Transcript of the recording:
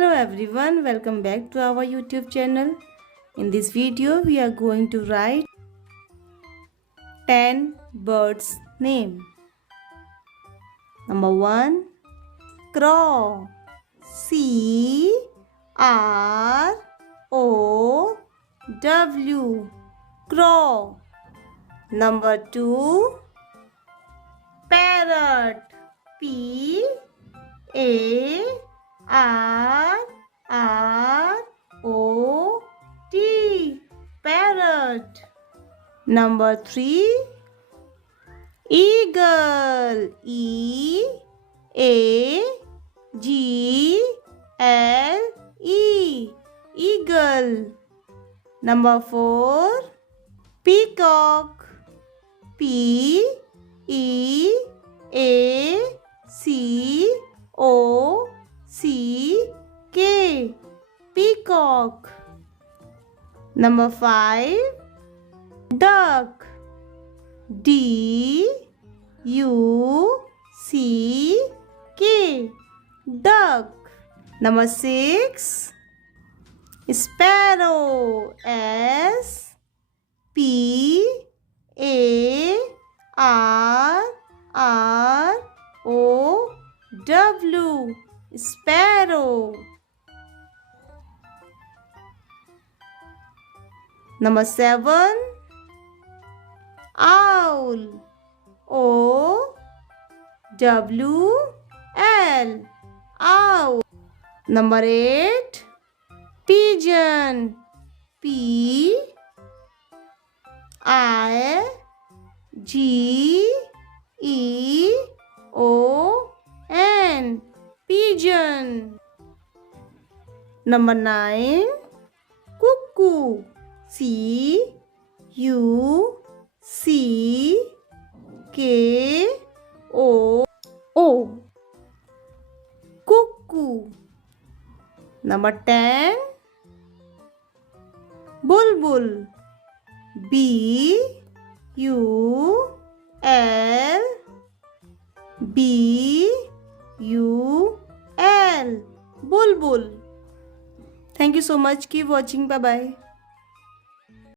Hello everyone, welcome back to our YouTube channel. In this video, we are going to write 10 birds' name. Number 1, crow. C-R-O-W. Crow. Number 2, parrot. P-A-R-R-O-T. Parrot. Number 3, eagle. E-A-G-L-E. Eagle. Number 4, peacock. P-E-A-C-O-C-K. Peacock. Number 5, duck. D-U-C-K. Duck. Number 6, sparrow. S-P-A-R-R-O-W. Sparrow. Number 7, owl. O-W-L. Owl. Number 8, pigeon. P-I-G-E-O-N. Pigeon. Number 9, cuckoo. C-U-C-K-O-O. Cuckoo. Number 10, bulbul. B-U-L-B-U-L. Bulbul. Thank you so much. Keep watching. Bye bye.